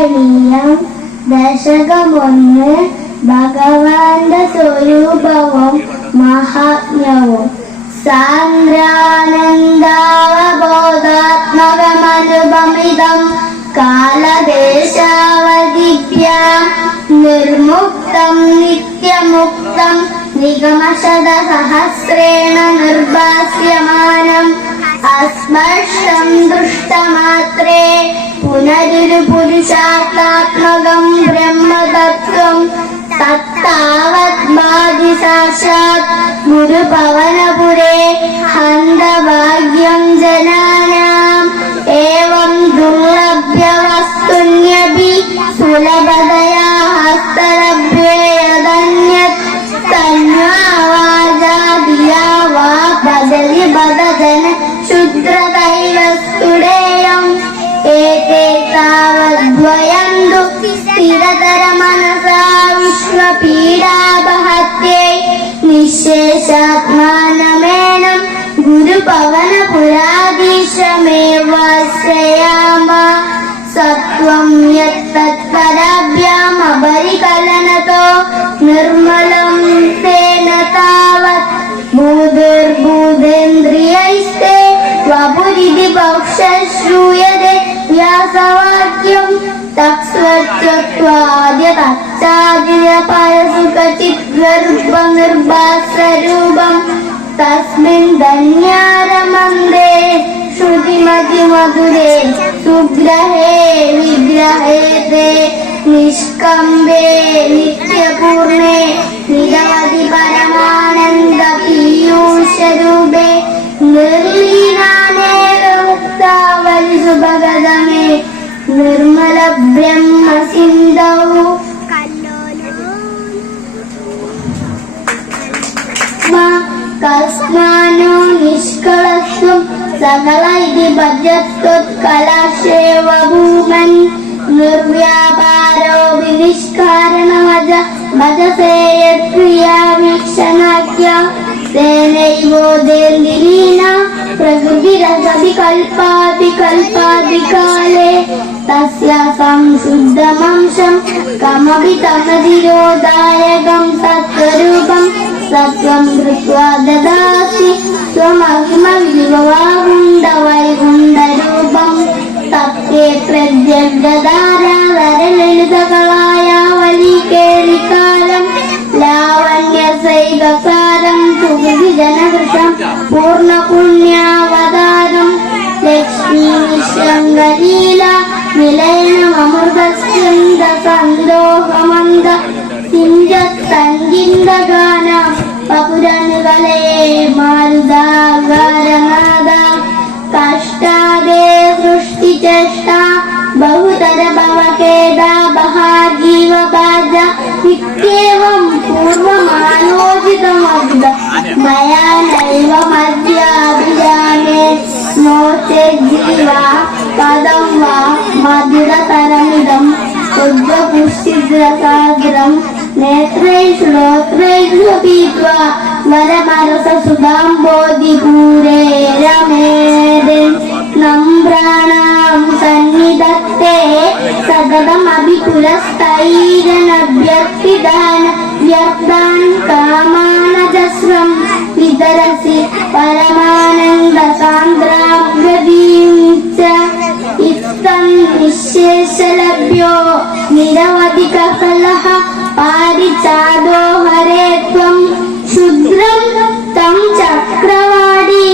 കേരളീയം ദശകമൊന്ന് ഭഗവാന്റെ സ്വരൂപവും മഹാത്മ്യവും സാന്ദ്രാനന്ദാവബോധാത്മകമനുപമിതം കാലദേശാവധിഭ്യാം നിർമുക്തം നിത്യമുക്തം നിഗമശതസഹസ്രേണ നിർഭാസ്യമാനം അസ്പഷ്ടം ദൃഷ്ടമാത്രേ പുനരുരു പുരുഷാർത്ഥാത്മകം ബ്രഹ്മതത്വം തത്താവത് ഭാതി സാക്ഷാത് ഗുരുപവനപുരേ ഹന്തഭാഗ്യം ജനാനാം ഏവം ദുർലഭ്യ വസ്തുന്യപി സുലഭതയാ ഹസ്തലഭ്യേയദന്യത് തന്വാവാചാദിയാ വാ ബദലി ബദജന ശുദ്രതൈവസ്തുടേയം ഏതേ താവദ്വയന്തു സ്ഥിരതര മനസാ വിശ്വപീഡാപഹത്യേ നിശേഷാത്മാനമേനം ഗുരുപവനപുരാധീശമേവാശ്രയാമ സത്വം യത്തത്പരാഭ്യാമപരികലനതോ നിർമ്മലം തേന താവത് ഭൂതിർഭൂതേന്ദ്രിയൈസ്തേ വപുരിതി പൗക്ഷശ്രൂയതേ വ്യാസവാക്യം തക്സ്വച്ഛത്വാദ്യ തച്ചാദിയ പരസുഖചിദ്ഗർഭം നിർഭാസ്വരൂപം തസ്മിൻ ധന്യാരമന്ദേ ശ്രുതിമതിമധുരേ സുഗ്രഹേ വിഗ്രഹേ തേ നിഷ്കമ്പേ നിത്യപൂർണേ നിരവധി പരമാനന്ദ പീയൂഷരൂപേ നിർലീനാനേകമുക്താവലി സുഭഗതമേ നിർമ്മല ബ്രഹ്മ സിന്ധൗ കസ്മാനോ നിഷ്കളസ്ത്വം സകല ഇതി ഭജത്വത്കലാശേവ ഭൂമൻ നിർവ്യാപാരോ വിനിഷ്കാരണമജ ഭജസേയക്രിയാ വീക്ഷണാഖ്യ തേനൈവോദേർനിലീന പ്രകൃതിരസതി കൽപ്പാതി കൽപ്പാതികാലേ തസ്യാസം ശുദ്ധമംശം കമപി തമതിരോധായകം സത്വരൂപം സത്വം ധൃത്വാ ദദാസി സ്വമഹിമവിഭവാകുണ്ഡവൈകുണ്ഡരൂപം തത്തേ പ്രത്യഗ്ധാരാധരലളിതകളായാവലി കേളികാലം ലാവണ്യസൈകസാരം സുഗതിജനകൃഷം പൂർണ്ണപുണ്യാവതാരം ലക്ഷ്മീശങ്കലീല വിലയനമൃതസ്യന്ദ സന്തോഹമന്ദ സിഞ്ചത്തഞ്ചിന്തഗാന പപുരനുകളേ മാരുതാഗാരനാദ കഷ്ടാദേ സൃഷ്ടിചേഷ്ട ബഹുതര ഭവഖേദ ബഹാജീവബാജ നിത്യേവം പൂർവമാലോചിതമദ്ദ മയാ നൈവ മധ്യാഭിജാനേ മോചേ ജീവ പദം വാ മധുരതരമിദം ഉദ്രപുഷ്ടിദ്രസാഗ്രം നേത്രൈഷു ശ്രോത്രൈഷു പീത്വാ വരമരസസുധാംബോധിപൂരേ രമേദേ നമ്രാണാം സന്നിധത്തെ സതതമഭികുലസ്ഥൈരനഭ്യർത്ഥിതാൻ വ്യർത്ഥാൻ കാമാനജസ്രം വിതരസി പരമാനന്ദ സാന്ദ്രാം ഗതീം ച ഇത്തം നിശേഷലഭ്യോ നിരവധി കഫലഃ പാരിചാദോ ഹരേ ത്വം ക്ഷുദ്രം തം ചക്രവാടി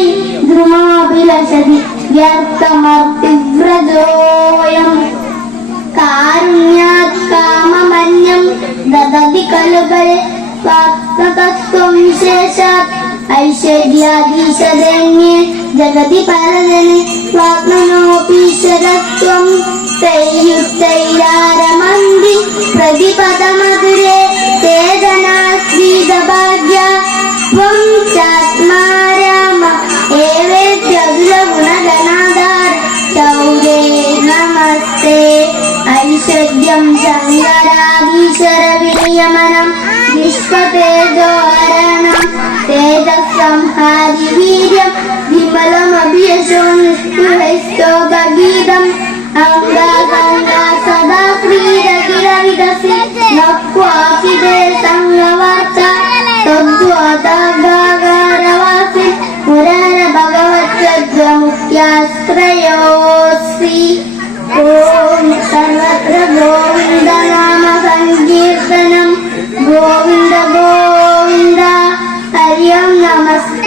ധ്രുമാഭിലഷതി വ്യർത്ഥമർത്തിവ്രജോയം കാരുണ്യാത് കാമമന്യം ദദതി കലുകളെ വാക്തതസ്ത്വം വിശേഷാത് ഐശ്വര്യാധീശദേന്യേ ജഗതി പരജനെ വാഗ്നോപീശ്വരത്വം തൈയുക്തൈരാരമന്തി പ്രതിപദമധുരേ ചേതനാസ്ത്രീതഭാഗ്യ ത്വം ചാത്മാരാമ ഏവേത്യതുലഗുണഗണാധാര ചൗരേ നമസ്തേ ഐശ്വര്യം ശങ്കരാധീശ്വരവിനിയമനം വിശ്വതേജോഹരണം തേജസ്സംഹാരി വീര്യം വിമലമഭിയശോ നിസ്പൃഹൈസ്തോകഗീതം അംഗാ സദാ सर्वस्याश्रयोऽस्ति ॐ सर्वत्र